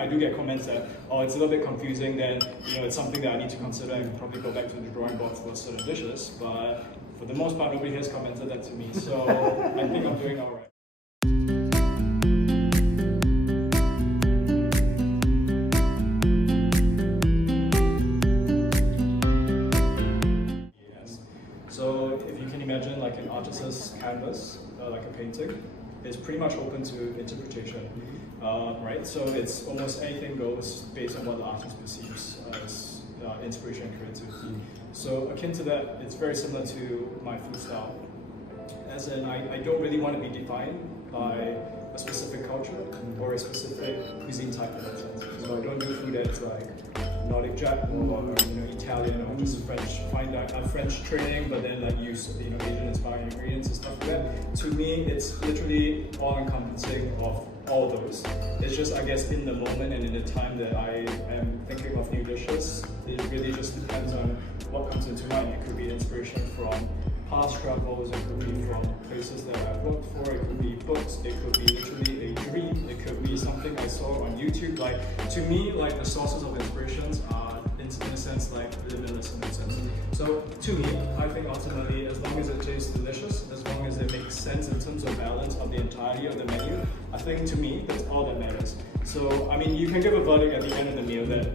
I do get comments that, oh, it's a little bit confusing, then it's something that I need to consider and probably go back to the drawing board for certain dishes. But for the most part, nobody has commented that to me, so I think I'm doing all right. So if you can imagine like an artist's canvas, like a painting, is pretty much open to interpretation, right? So it's almost anything goes based on what the artist perceives as inspiration and creativity. So akin to that, it's very similar to my food style. As in, I don't really want to be defined by a specific culture or a specific cuisine type in that sense. So I don't do food that's like Nordic Jap or Italian or just French training, but then like use Asian inspired ingredients and stuff like that. To me, it's literally all encompassing of all those. It's just, I guess, in the moment and in the time that I am thinking of new dishes, it really just depends on what comes into mind. It could be inspiration from past travels, it could be from places that I've worked for, it could be books, it could be literally a dream, it could be something I saw on YouTube. Like, to me, like the sources of inspirations are in a sense like limitless in that sense. So to me, I think ultimately, as long as it tastes delicious, as long as it makes sense in terms of balance of the entirety of the menu, I think to me that's all that matters. So I mean, you can give a verdict at the end of the meal that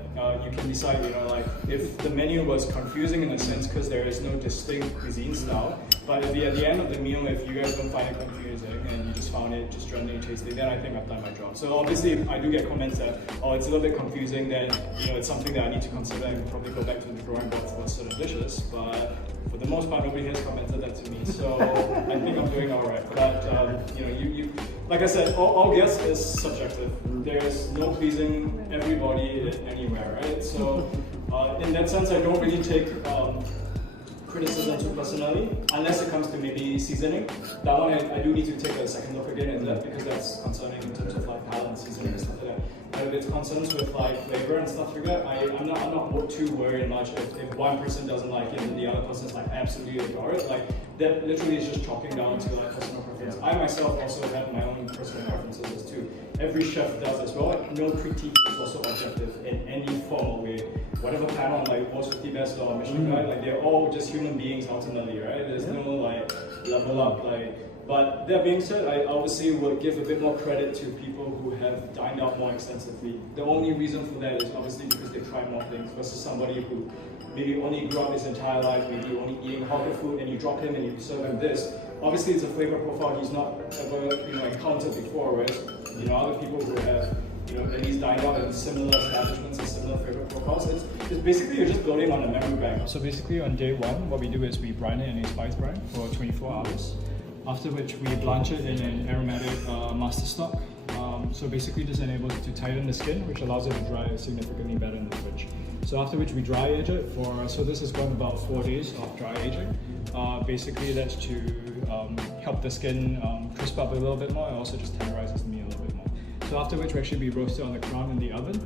you can decide, like if the menu was confusing in a sense because there is no distinct cuisine style, but at the end of the meal, if you guys don't find it confusing and you just found it just generally tasty, then I think I've done my job. So obviously, if I do get comments that, oh, it's a little bit confusing, then it's something that I need to consider and probably go back to the drawing board for certain dishes. But for the most part, nobody has commented that to me, so I think I'm doing all right. But you like I said, all guess is subjective. There's no pleasing everybody anywhere, right? So in that sense, I don't really take criticism too personally, unless it comes to maybe seasoning. That one I do need to take a second look again at that, because that's concerning in terms of like palate and seasoning and stuff like that. But if it's concerns with like flavor and stuff like that, I'm not too worried much if one person doesn't like it and the other person's like absolutely adore it. Like that literally is just chalking down to like personal preference. I myself also have my own personal preferences as too. Every chef does as well. Like, no critique is also objective in any formal way. Whatever panel, like World's 50 Best or Michelin Guide, like they're all just human beings ultimately, right? There's no like level up, like. But that being said, I obviously would give a bit more credit to people who have dined out more extensively. The only reason for that is obviously because they try more things versus somebody who maybe only grew up his entire life, maybe only eating hawker food, and you drop him and you serve him this. Obviously, it's a flavor profile he's not ever encountered before, whereas other people who have at least dined out in similar establishments and similar flavor profiles. It's basically you're just building on a memory bank. So basically on day one, what we do is we brine it in a spice brine for 24 hours. After which we blanch it in an aromatic master stock. So basically this enables it to tighten the skin, which allows it to dry significantly better in the fridge. So after which we dry age it so this has gone about 4 days of dry aging. Basically that's to help the skin crisp up a little bit more, and also just tenderizes the meat a little bit more. So after which we actually be roasted on the crown in the oven,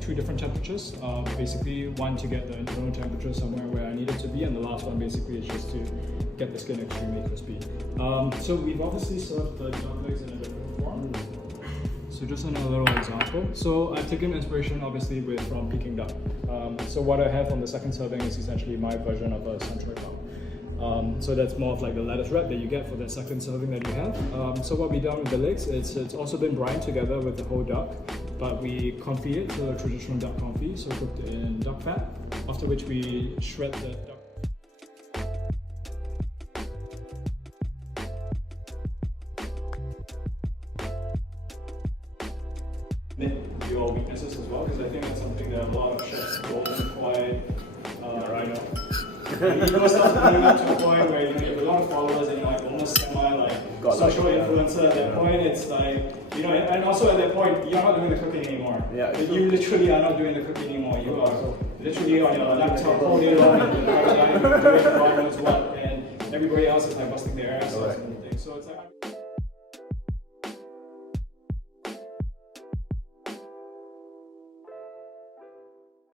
2 different temperatures. Basically one to get the internal temperature somewhere where I need it to be, and the last one basically is just to get the skin extremely crispy. So we've obviously served the duck legs in a different form. So just another little example. So I've taken inspiration obviously from Peking duck. So what I have on the second serving is essentially my version of a Sun Choy Pao. So that's more of like the lettuce wrap that you get for that second serving that you have. So what we've done with the legs, it's also been brined together with the whole duck, but we confit it to a traditional duck confit, so cooked in duck fat, after which we shred the duck. Your weaknesses as well, because I think that's something that a lot of chefs don't quite, you yourself coming up to a point where you have a lot of followers and you're like almost social influencer. At that point, it's like, and also at that point, you're not doing the cooking anymore. Yeah, you literally are not doing the cooking anymore. You are literally on your laptop all day long and doing God knows what, and everybody else is like busting their ass or something. So it's like.